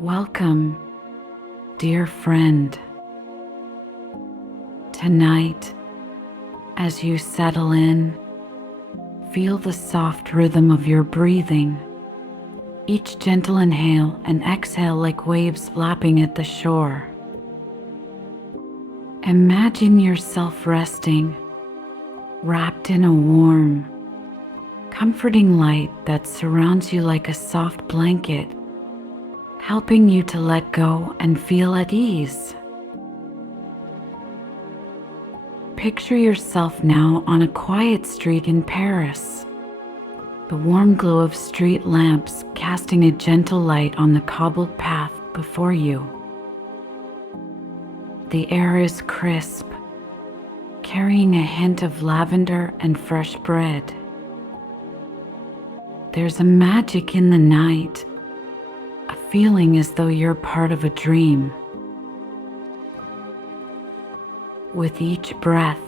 Welcome, dear friend. Tonight, as you settle in, feel the soft rhythm of your breathing, each gentle inhale and exhale like waves lapping at the shore. Imagine yourself resting, wrapped in a warm, comforting light that surrounds you like a soft blanket, helping you to let go and feel at ease. Picture yourself now on a quiet street in Paris, the warm glow of street lamps casting a gentle light on the cobbled path before you. The air is crisp, carrying a hint of lavender and fresh bread. There's a magic in the night, a feeling as though you're part of a dream. With each breath,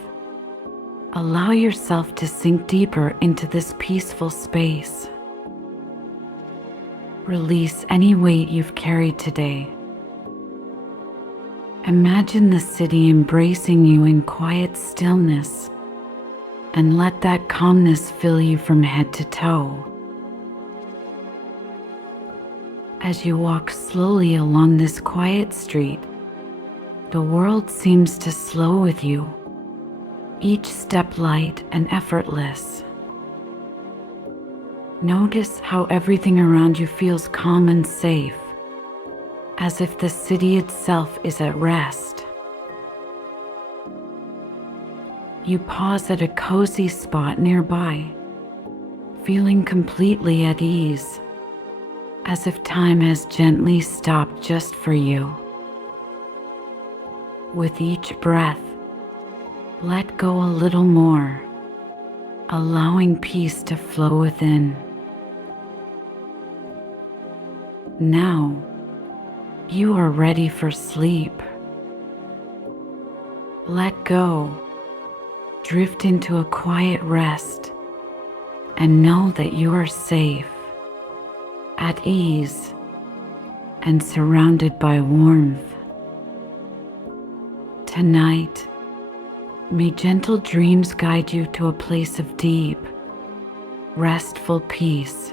allow yourself to sink deeper into this peaceful space. Release any weight you've carried today. Imagine the city embracing you in quiet stillness, and let that calmness fill you from head to toe. As you walk slowly along this quiet street, the world seems to slow with you, each step light and effortless. Notice how everything around you feels calm and safe, as if the city itself is at rest. You pause at a cozy spot nearby, feeling completely at ease, as if time has gently stopped just for you. With each breath, let go a little more, allowing peace to flow within. Now, you are ready for sleep. Let go, drift into a quiet rest, and know that you are safe, at ease, and surrounded by warmth. Tonight, may gentle dreams guide you to a place of deep, restful peace.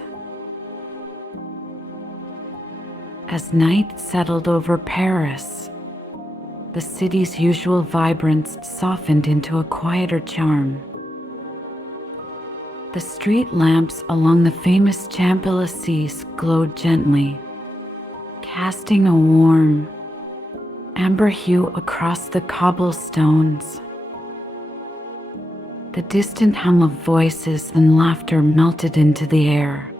As night settled over Paris, the city's usual vibrance softened into a quieter charm. The street lamps along the famous Champs-Élysées glowed gently, casting a warm, amber hue across the cobblestones. The distant hum of voices and laughter melted into the air,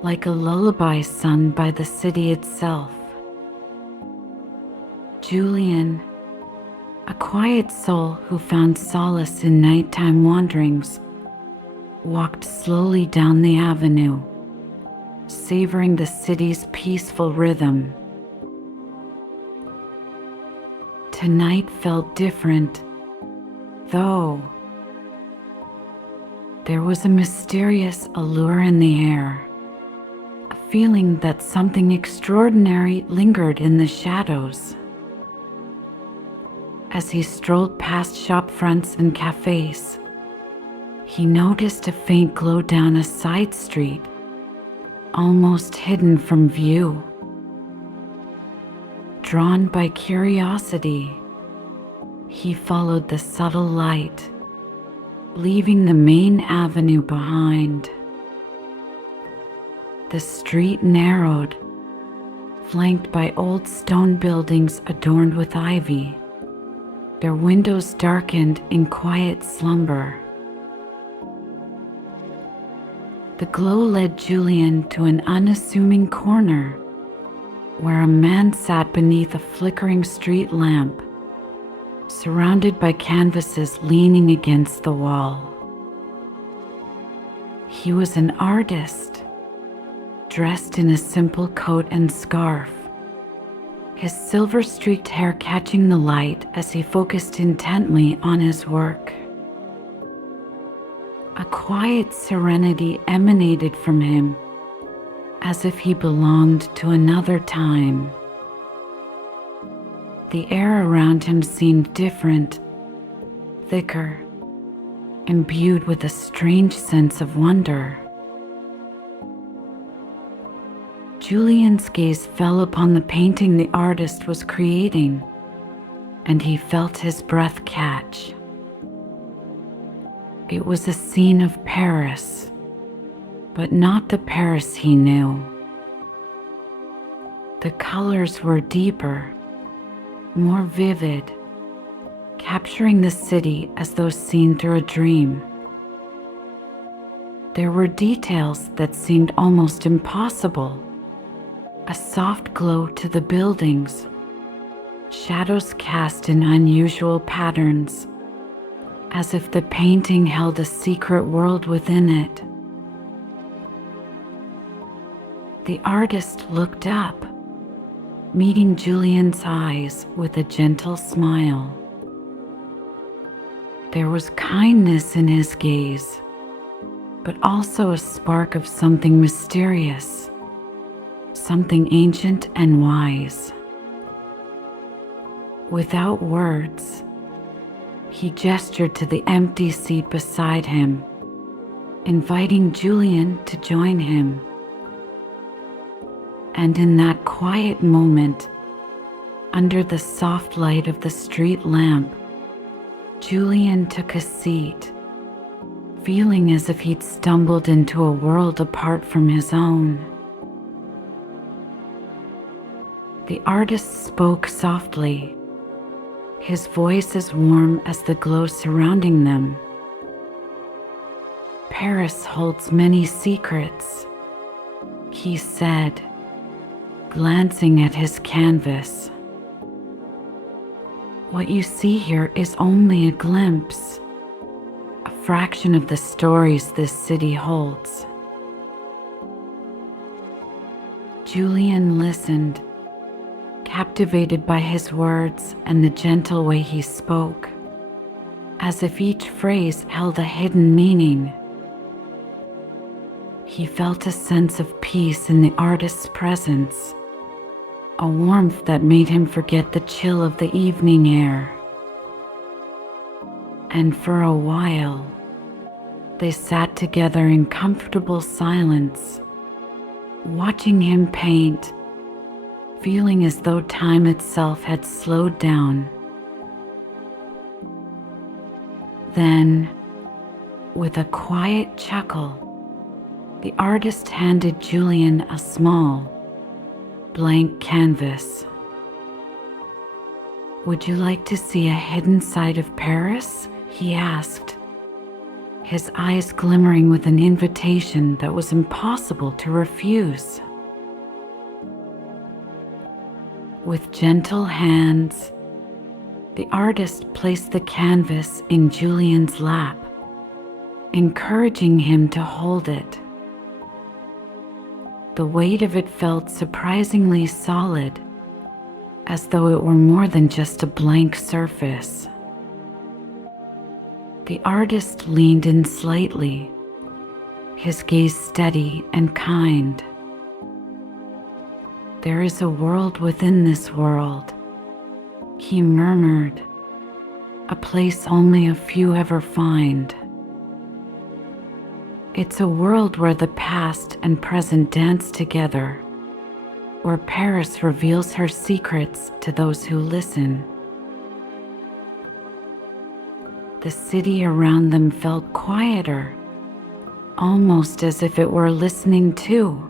like a lullaby sung by the city itself. Julian, a quiet soul who found solace in nighttime wanderings, walked slowly down the avenue, savoring the city's peaceful rhythm. Tonight felt different, though. There was a mysterious allure in the air, a feeling that something extraordinary lingered in the shadows. As he strolled past shop fronts and cafes, he noticed a faint glow down a side street, almost hidden from view. Drawn by curiosity, he followed the subtle light, leaving the main avenue behind. The street narrowed, flanked by old stone buildings adorned with ivy, their windows darkened in quiet slumber. The glow led Julian to an unassuming corner where a man sat beneath a flickering street lamp, surrounded by canvases leaning against the wall. He was an artist, dressed in a simple coat and scarf, his silver-streaked hair catching the light as he focused intently on his work. A quiet serenity emanated from him, as if he belonged to another time. The air around him seemed different, thicker, imbued with a strange sense of wonder. Julian's gaze fell upon the painting the artist was creating, and he felt his breath catch. It was a scene of Paris, but not the Paris he knew. The colors were deeper, more vivid, capturing the city as though seen through a dream. There were details that seemed almost impossible. A soft glow to the buildings, shadows cast in unusual patterns, as if the painting held a secret world within it. The artist looked up, meeting Julian's eyes with a gentle smile. There was kindness in his gaze, but also a spark of something mysterious, something ancient and wise. Without words, he gestured to the empty seat beside him, inviting Julian to join him. And in that quiet moment, under the soft light of the street lamp, Julian took a seat, feeling as if he'd stumbled into a world apart from his own. The artist spoke softly, his voice as warm as the glow surrounding them. "Paris holds many secrets," he said, glancing at his canvas. "What you see here is only a glimpse, a fraction of the stories this city holds." Julian listened, captivated by his words and the gentle way he spoke, as if each phrase held a hidden meaning. He felt a sense of peace in the artist's presence, a warmth that made him forget the chill of the evening air. And for a while, they sat together in comfortable silence, watching him paint, feeling as though time itself had slowed down. Then, with a quiet chuckle, the artist handed Julian a small, blank canvas. "Would you like to see a hidden side of Paris?" he asked, his eyes glimmering with an invitation that was impossible to refuse. With gentle hands, the artist placed the canvas in Julian's lap, encouraging him to hold it. The weight of it felt surprisingly solid, as though it were more than just a blank surface. The artist leaned in slightly, his gaze steady and kind. "There is a world within this world," he murmured, "a place only a few ever find. It's a world where the past and present dance together, where Paris reveals her secrets to those who listen." The city around them felt quieter, almost as if it were listening too.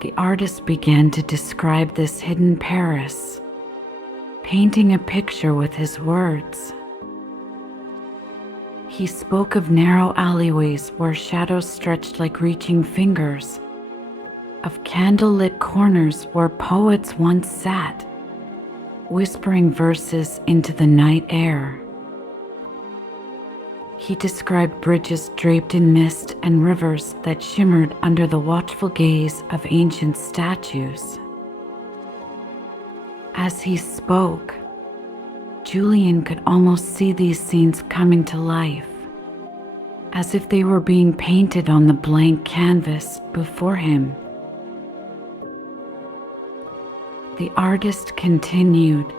The artist began to describe this hidden Paris, painting a picture with his words. He spoke of narrow alleyways where shadows stretched like reaching fingers, of candlelit corners where poets once sat, whispering verses into the night air. He described bridges draped in mist and rivers that shimmered under the watchful gaze of ancient statues. As he spoke, Julian could almost see these scenes coming to life, as if they were being painted on the blank canvas before him. The artist continued,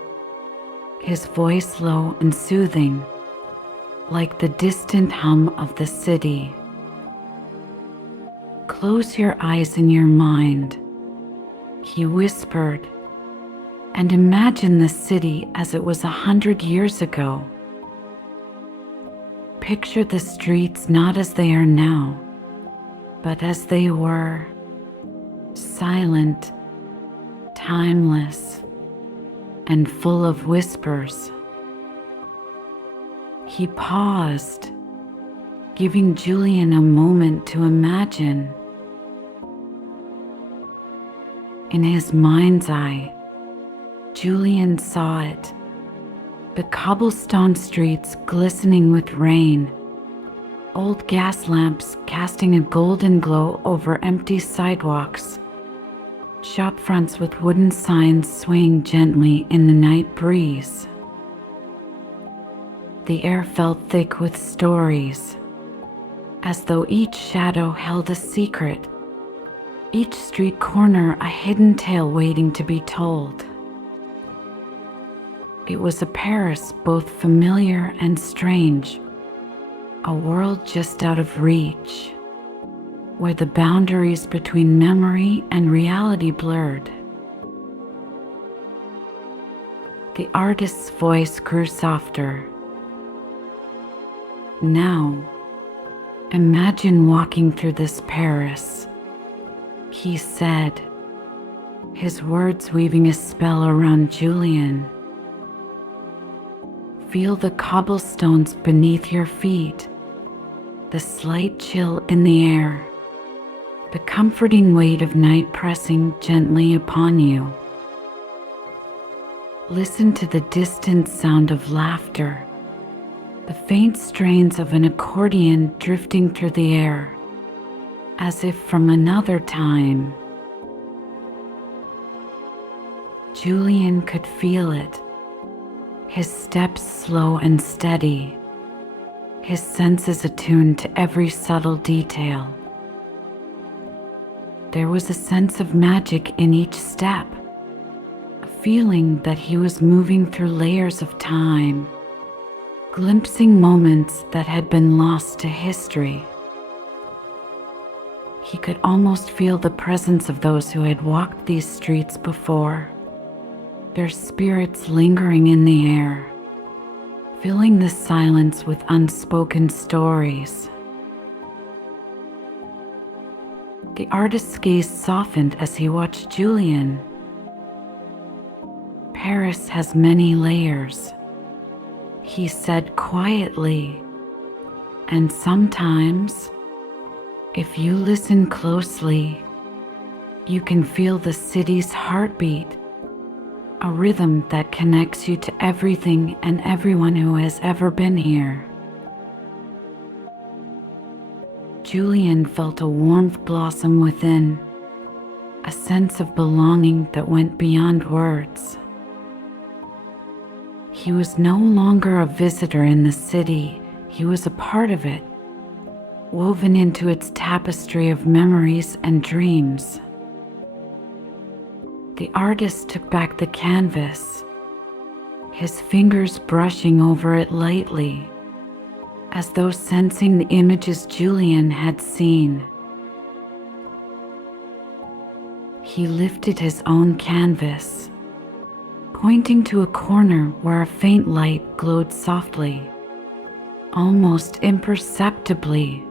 his voice low and soothing, like the distant hum of the city. "Close your eyes in your mind," he whispered, "and imagine the city as it was 100 years ago. Picture the streets not as they are now, but as they were, silent, timeless, and full of whispers." He paused, giving Julian a moment to imagine. In his mind's eye, Julian saw it, the cobblestone streets glistening with rain, old gas lamps casting a golden glow over empty sidewalks, shop fronts with wooden signs swaying gently in the night breeze. The air felt thick with stories, as though each shadow held a secret, each street corner a hidden tale waiting to be told. It was a Paris both familiar and strange, a world just out of reach, where the boundaries between memory and reality blurred. The artist's voice grew softer. "Now, imagine walking through this Paris," he said, his words weaving a spell around Julian. "Feel the cobblestones beneath your feet, the slight chill in the air, the comforting weight of night pressing gently upon you. Listen to the distant sound of laughter, the faint strains of an accordion drifting through the air, as if from another time." Julian could feel it, his steps slow and steady, his senses attuned to every subtle detail. There was a sense of magic in each step, a feeling that he was moving through layers of time, glimpsing moments that had been lost to history. He could almost feel the presence of those who had walked these streets before, their spirits lingering in the air, filling the silence with unspoken stories. The artist's gaze softened as he watched Julian. "Paris has many layers," he said quietly, "and sometimes, if you listen closely, you can feel the city's heartbeat, a rhythm that connects you to everything and everyone who has ever been here." Julian felt a warmth blossom within, a sense of belonging that went beyond words. He was no longer a visitor in the city, he was a part of it, woven into its tapestry of memories and dreams. The artist took back the canvas, his fingers brushing over it lightly, as though sensing the images Julian had seen. He lifted his own canvas, pointing to a corner where a faint light glowed softly, almost imperceptibly.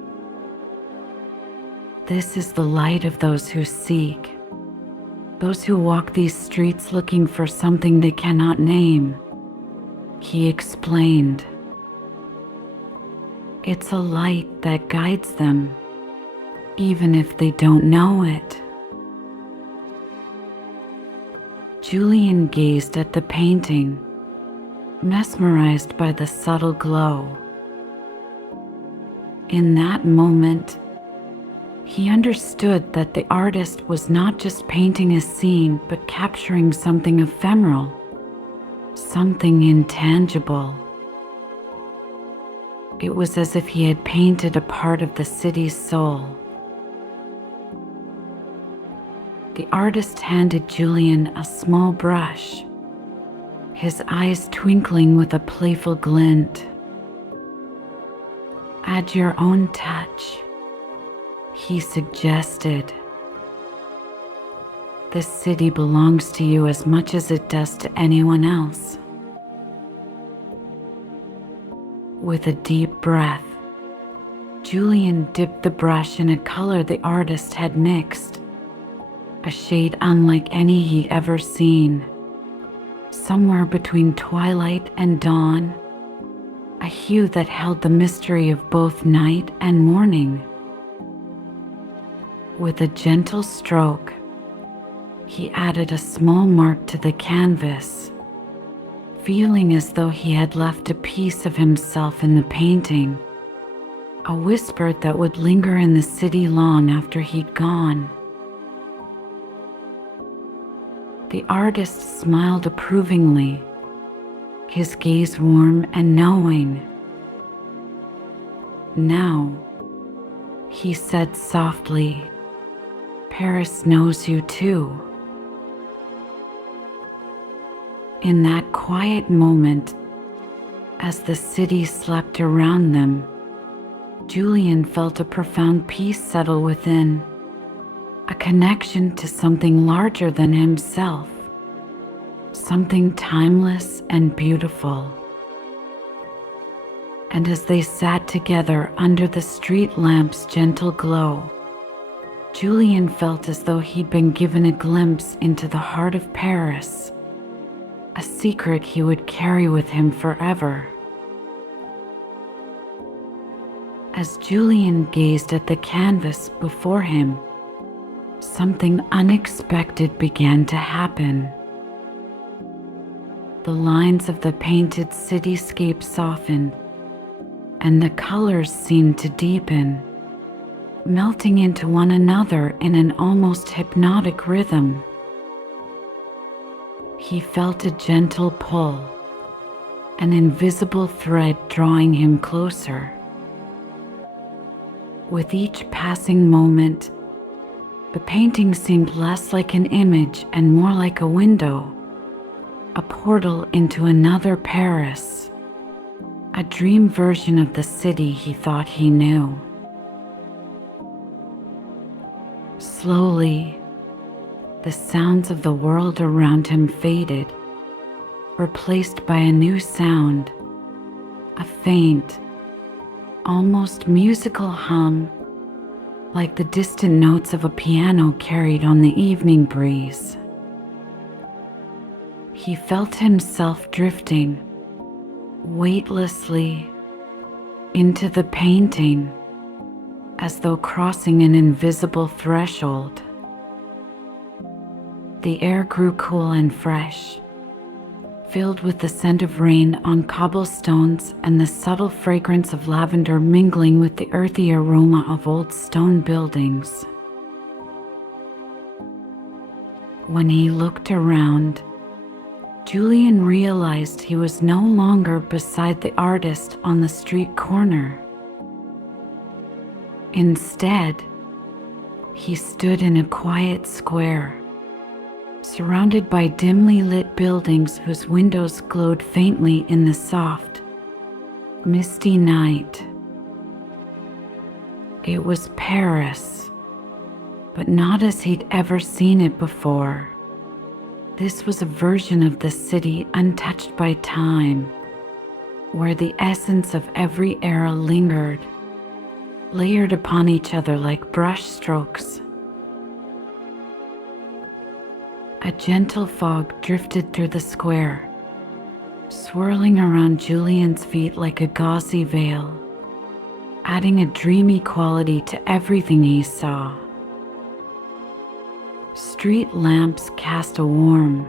"This is the light of those who seek, those who walk these streets looking for something they cannot name," he explained. "It's a light that guides them, even if they don't know it." Julian gazed at the painting, mesmerized by the subtle glow. In that moment, he understood that the artist was not just painting a scene, but capturing something ephemeral, something intangible. It was as if he had painted a part of the city's soul. The artist handed Julian a small brush, his eyes twinkling with a playful glint. "Add your own touch," he suggested. "This city belongs to you as much as it does to anyone else." With a deep breath, Julian dipped the brush in a color the artist had mixed, a shade unlike any he'd ever seen, somewhere between twilight and dawn, a hue that held the mystery of both night and morning. With a gentle stroke, he added a small mark to the canvas, feeling as though he had left a piece of himself in the painting, a whisper that would linger in the city long after he'd gone. The artist smiled approvingly, his gaze warm and knowing. "Now," he said softly, "Paris knows you too." In that quiet moment, as the city slept around them, Julian felt a profound peace settle within, a connection to something larger than himself, something timeless and beautiful. And as they sat together under the street lamp's gentle glow, Julian felt as though he'd been given a glimpse into the heart of Paris, a secret he would carry with him forever. As Julian gazed at the canvas before him, something unexpected began to happen. The lines of the painted cityscape softened, and the colors seemed to deepen, melting into one another in an almost hypnotic rhythm. He felt a gentle pull, an invisible thread drawing him closer. With each passing moment, the painting seemed less like an image and more like a window, a portal into another Paris, a dream version of the city he thought he knew. Slowly, the sounds of the world around him faded, replaced by a new sound, a faint, almost musical hum, like the distant notes of a piano carried on the evening breeze. He felt himself drifting weightlessly into the painting, as though crossing an invisible threshold. The air grew cool and fresh, filled with the scent of rain on cobblestones and the subtle fragrance of lavender mingling with the earthy aroma of old stone buildings. When he looked around, Julian realized he was no longer beside the artist on the street corner. Instead, he stood in a quiet square, surrounded by dimly lit buildings whose windows glowed faintly in the soft, misty night. It was Paris, but not as he'd ever seen it before. This was a version of the city untouched by time, where the essence of every era lingered, layered upon each other like brush strokes. A gentle fog drifted through the square, swirling around Julian's feet like a gauzy veil, adding a dreamy quality to everything he saw. Street lamps cast a warm,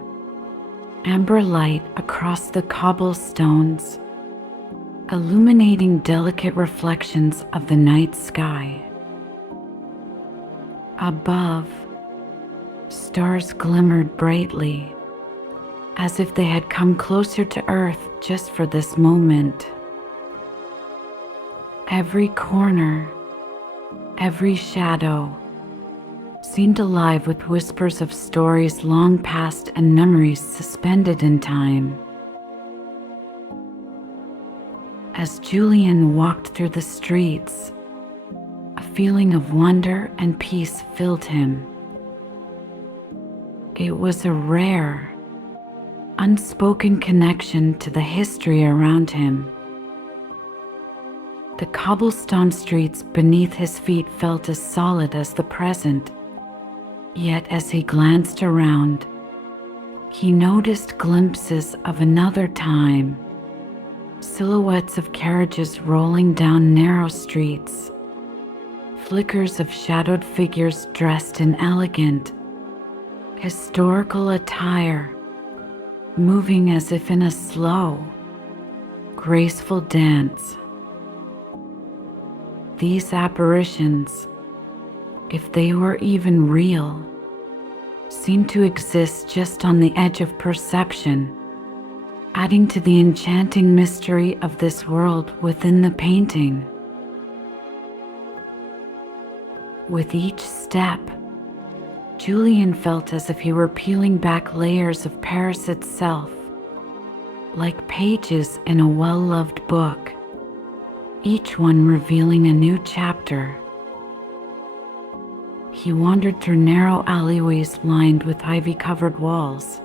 amber light across the cobblestones, illuminating delicate reflections of the night sky. Above, stars glimmered brightly, as if they had come closer to Earth just for this moment. Every corner, every shadow seemed alive with whispers of stories long past and memories suspended in time. As Julian walked through the streets, a feeling of wonder and peace filled him. It was a rare, unspoken connection to the history around him. The cobblestone streets beneath his feet felt as solid as the present, yet as he glanced around, he noticed glimpses of another time, silhouettes of carriages rolling down narrow streets, flickers of shadowed figures dressed in elegant, historical attire, moving as if in a slow, graceful dance. These apparitions, if they were even real, seemed to exist just on the edge of perception, adding to the enchanting mystery of this world within the painting. With each step, Julian felt as if he were peeling back layers of Paris itself, like pages in a well-loved book, each one revealing a new chapter. He wandered through narrow alleyways lined with ivy-covered walls,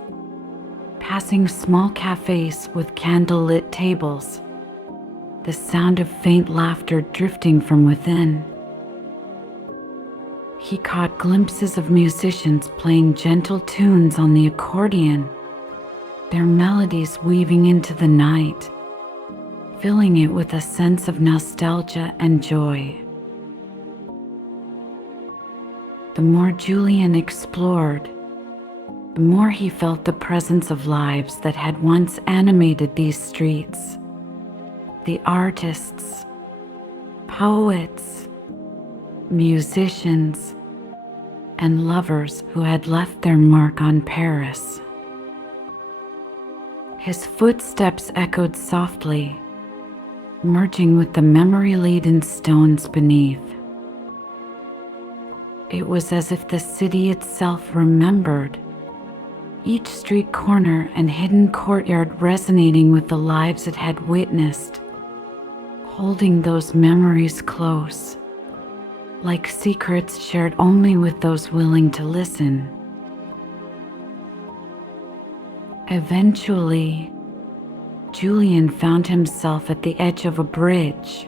passing small cafes with candle-lit tables, the sound of faint laughter drifting from within. He caught glimpses of musicians playing gentle tunes on the accordion, their melodies weaving into the night, filling it with a sense of nostalgia and joy. The more Julian explored, the more he felt the presence of lives that had once animated these streets. The artists, poets, musicians, and lovers who had left their mark on Paris. His footsteps echoed softly, merging with the memory-laden stones beneath. It was as if the city itself remembered, each street corner and hidden courtyard resonating with the lives it had witnessed, holding those memories close, like secrets shared only with those willing to listen. Eventually, Julian found himself at the edge of a bridge,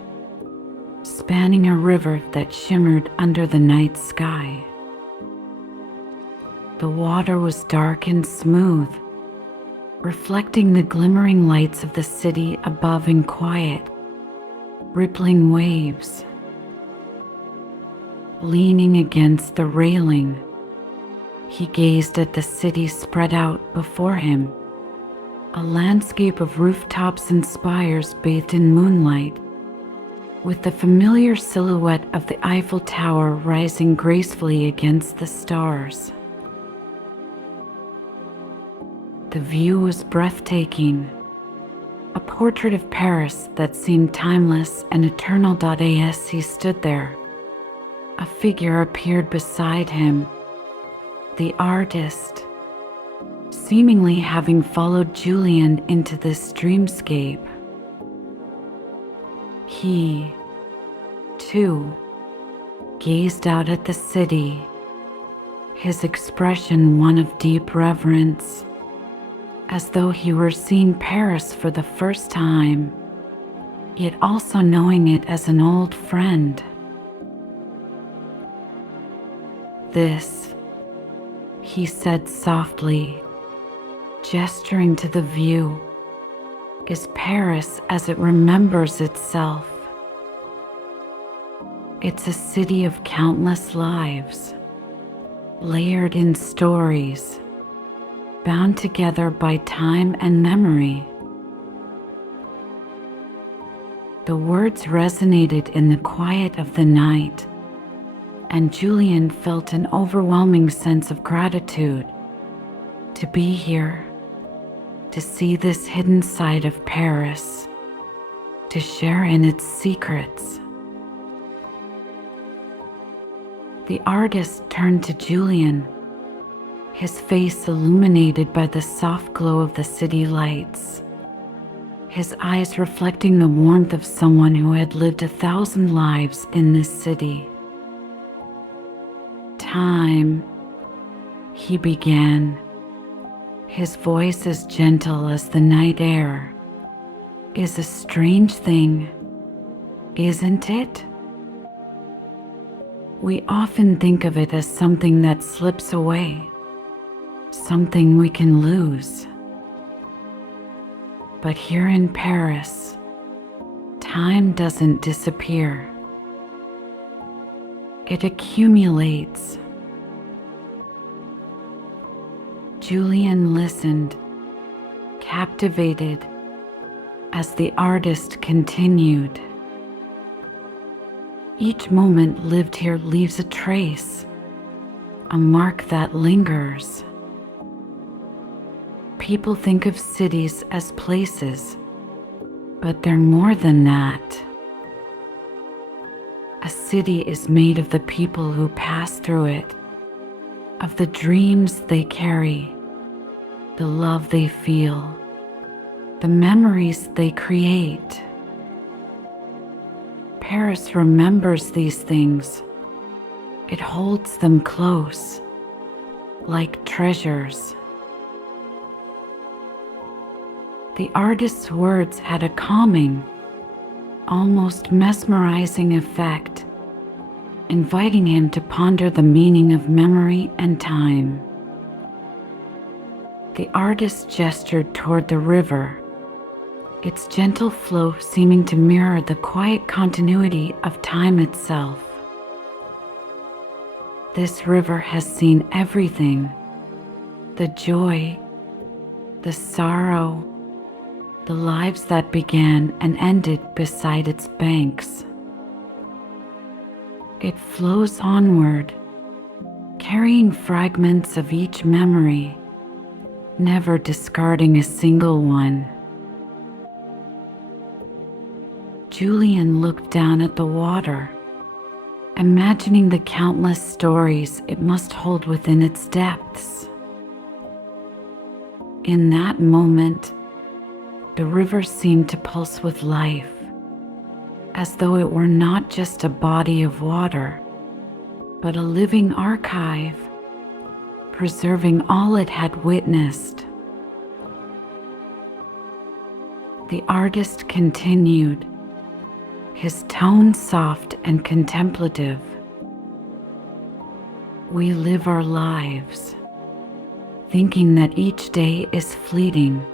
spanning a river that shimmered under the night sky. The water was dark and smooth, reflecting the glimmering lights of the city above in quiet, rippling waves. Leaning against the railing, he gazed at the city spread out before him, a landscape of rooftops and spires bathed in moonlight, with the familiar silhouette of the Eiffel Tower rising gracefully against the stars. The view was breathtaking, a portrait of Paris that seemed timeless and eternal. As he stood there, a figure appeared beside him, the artist, seemingly having followed Julian into this dreamscape. He, too, gazed out at the city, his expression one of deep reverence, as though he were seeing Paris for the first time, yet also knowing it as an old friend. "This," he said softly, gesturing to the view, "is Paris as it remembers itself. It's a city of countless lives, layered in stories, bound together by time and memory." The words resonated in the quiet of the night, and Julian felt an overwhelming sense of gratitude to be here, to see this hidden side of Paris, to share in its secrets. The artist turned to Julian, his face illuminated by the soft glow of the city lights, his eyes reflecting the warmth of someone who had lived 1,000 lives in this city. "Time," he began, his voice as gentle as the night air, "is a strange thing, isn't it? We often think of it as something that slips away, something we can lose. But here in Paris, time doesn't disappear. It accumulates." Julian listened, captivated, as the artist continued. "Each moment lived here leaves a trace, a mark that lingers. People think of cities as places, but they're more than that. A city is made of the people who pass through it, of the dreams they carry, the love they feel, the memories they create. Paris remembers these things. It holds them close, like treasures." The artist's words had a calming, almost mesmerizing effect, inviting him to ponder the meaning of memory and time. The artist gestured toward the river, its gentle flow seeming to mirror the quiet continuity of time itself. "This river has seen everything, the joy, the sorrow, the lives that began and ended beside its banks. It flows onward, carrying fragments of each memory, never discarding a single one." Julian looked down at the water, imagining the countless stories it must hold within its depths. In that moment, the river seemed to pulse with life, as though it were not just a body of water, but a living archive, preserving all it had witnessed. The artist continued, his tone soft and contemplative. "We live our lives, thinking that each day is fleeting,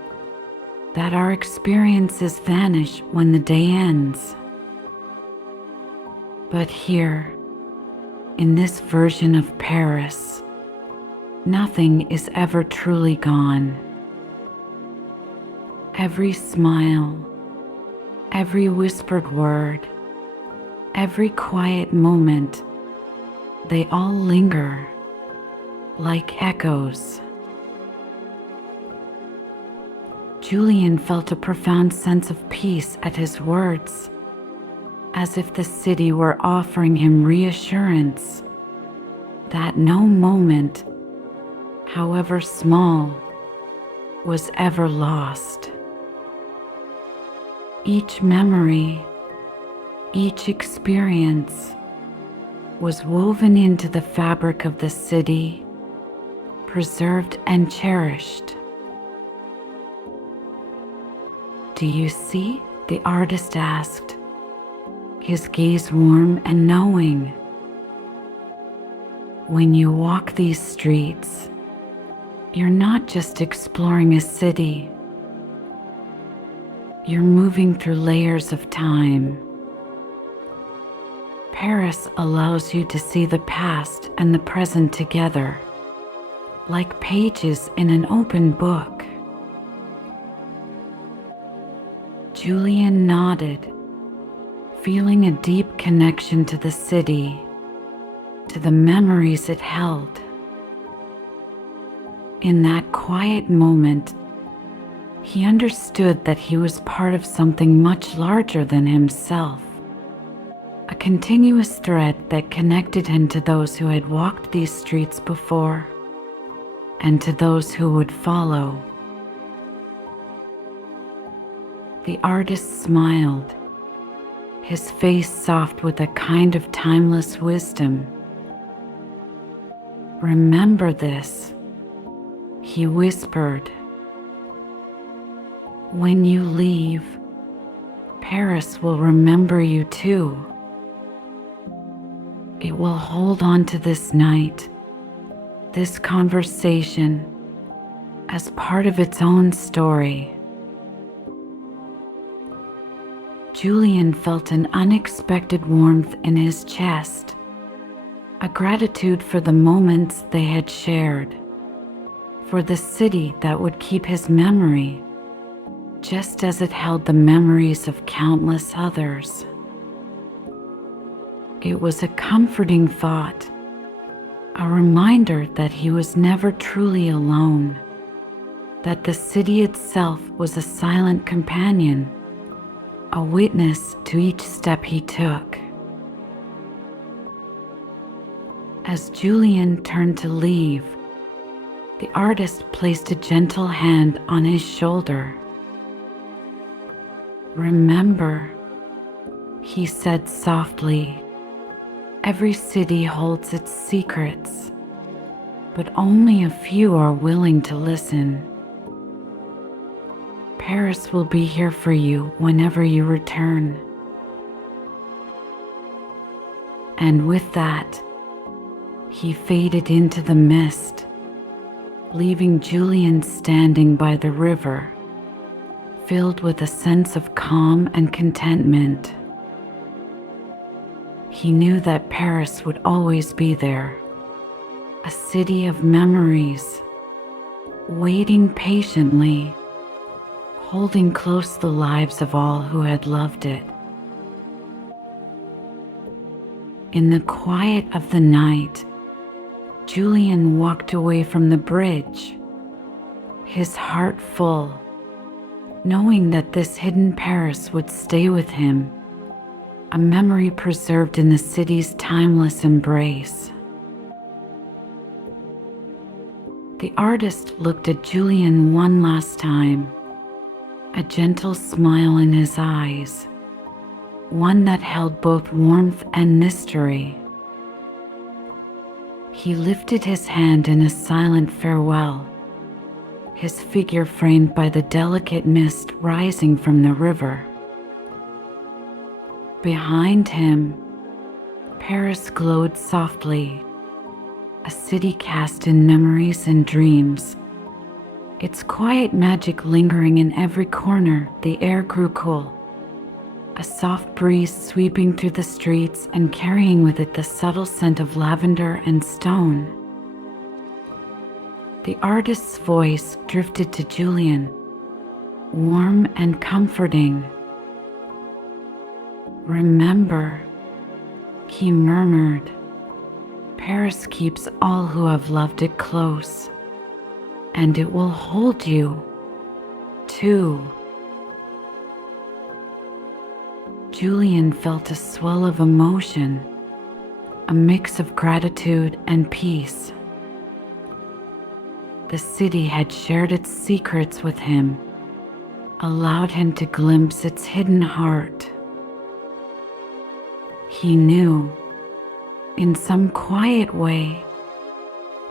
that our experiences vanish when the day ends. But here, in this version of Paris, nothing is ever truly gone. Every smile, every whispered word, every quiet moment, they all linger like echoes." Julian felt a profound sense of peace at his words, as if the city were offering him reassurance that no moment, however small, was ever lost. Each memory, each experience was woven into the fabric of the city, preserved and cherished. "Do you see?" the artist asked, his gaze warm and knowing. "When you walk these streets, you're not just exploring a city. You're moving through layers of time. Paris allows you to see the past and the present together, like pages in an open book." Julian nodded, feeling a deep connection to the city, to the memories it held. In that quiet moment, he understood that he was part of something much larger than himself, a continuous thread that connected him to those who had walked these streets before and to those who would follow. The artist smiled, his face soft with a kind of timeless wisdom. "Remember this," he whispered. "When you leave, Paris will remember you too. It will hold on to this night, this conversation, as part of its own story." Julian felt an unexpected warmth in his chest, a gratitude for the moments they had shared, for the city that would keep his memory, just as it held the memories of countless others. It was a comforting thought, a reminder that he was never truly alone, that the city itself was a silent companion, a witness to each step he took. As Julian turned to leave, the artist placed a gentle hand on his shoulder. "Remember," he said softly, "every city holds its secrets, but only a few are willing to listen. Paris will be here for you whenever you return." And with that, he faded into the mist, leaving Julian standing by the river, filled with a sense of calm and contentment. He knew that Paris would always be there, a city of memories, waiting patiently, holding close the lives of all who had loved it. In the quiet of the night, Julian walked away from the bridge, his heart full, knowing that this hidden Paris would stay with him, a memory preserved in the city's timeless embrace. The artist looked at Julian one last time, a gentle smile in his eyes, one that held both warmth and mystery. He lifted his hand in a silent farewell, his figure framed by the delicate mist rising from the river. Behind him, Paris glowed softly, a city cast in memories and dreams. Its quiet magic lingering in every corner. The air grew cool, a soft breeze sweeping through the streets and carrying with it the subtle scent of lavender and stone. The artist's voice drifted to Julian, warm and comforting. "Remember," he murmured, "Paris keeps all who have loved it close, and it will hold you, too." Julian felt a swell of emotion, a mix of gratitude and peace. The city had shared its secrets with him, allowed him to glimpse its hidden heart. He knew, in some quiet way,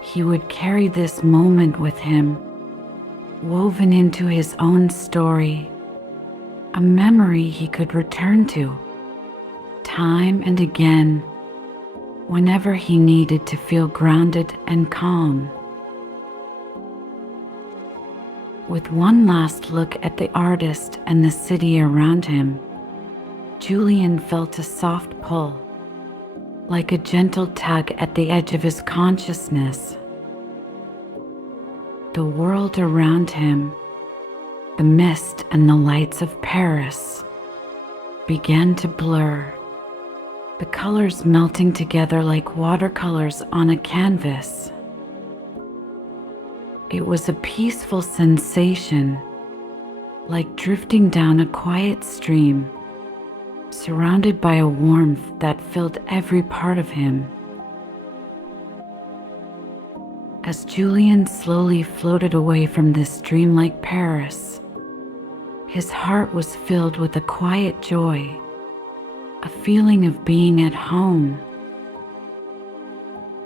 he would carry this moment with him, woven into his own story, a memory he could return to, time and again, whenever he needed to feel grounded and calm. With one last look at the artist and the city around him, Julian felt a soft pull, like a gentle tug at the edge of his consciousness. The world around him, the mist and the lights of Paris, began to blur, the colors melting together like watercolors on a canvas. It was a peaceful sensation, like drifting down a quiet stream, surrounded by a warmth that filled every part of him. As Julian slowly floated away from this dreamlike Paris, his heart was filled with a quiet joy, a feeling of being at home.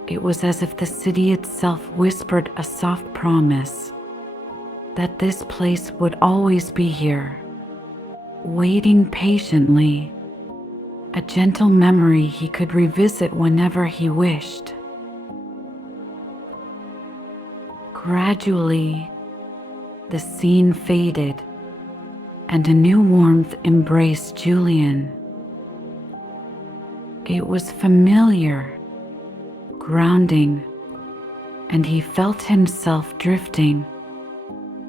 It was as if the city itself whispered a soft promise that this place would always be here, waiting patiently, a gentle memory he could revisit whenever he wished. Gradually, the scene faded, and a new warmth embraced Julian. It was familiar, grounding, and he felt himself drifting,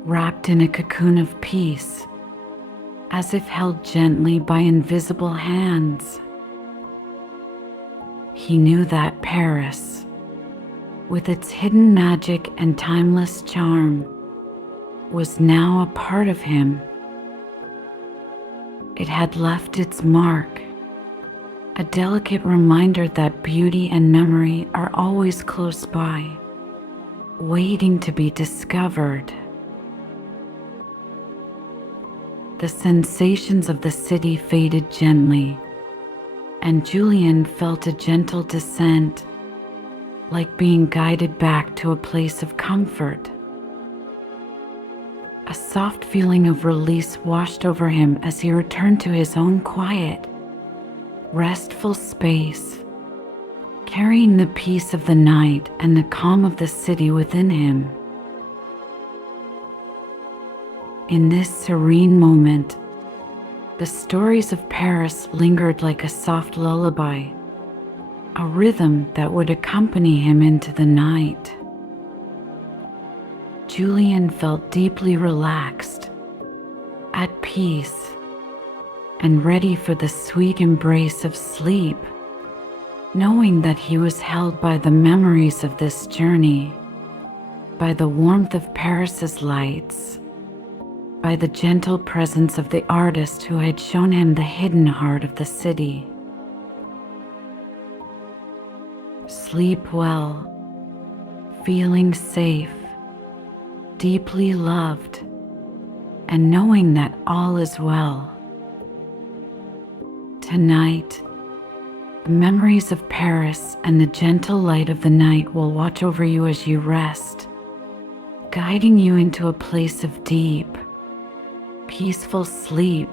wrapped in a cocoon of peace, as if held gently by invisible hands. He knew that Paris, with its hidden magic and timeless charm, was now a part of him. It had left its mark, a delicate reminder that beauty and memory are always close by, waiting to be discovered. The sensations of the city faded gently, and Julian felt a gentle descent, like being guided back to a place of comfort. A soft feeling of release washed over him as he returned to his own quiet, restful space, carrying the peace of the night and the calm of the city within him. In this serene moment, the stories of Paris lingered like a soft lullaby, a rhythm that would accompany him into the night. Julian felt deeply relaxed, at peace, and ready for the sweet embrace of sleep, knowing that he was held by the memories of this journey, by the warmth of Paris's lights, by the gentle presence of the artist who had shown him the hidden heart of the city. Sleep well, feeling safe, deeply loved, and knowing that all is well. Tonight, the memories of Paris and the gentle light of the night will watch over you as you rest, guiding you into a place of deep, peaceful sleep.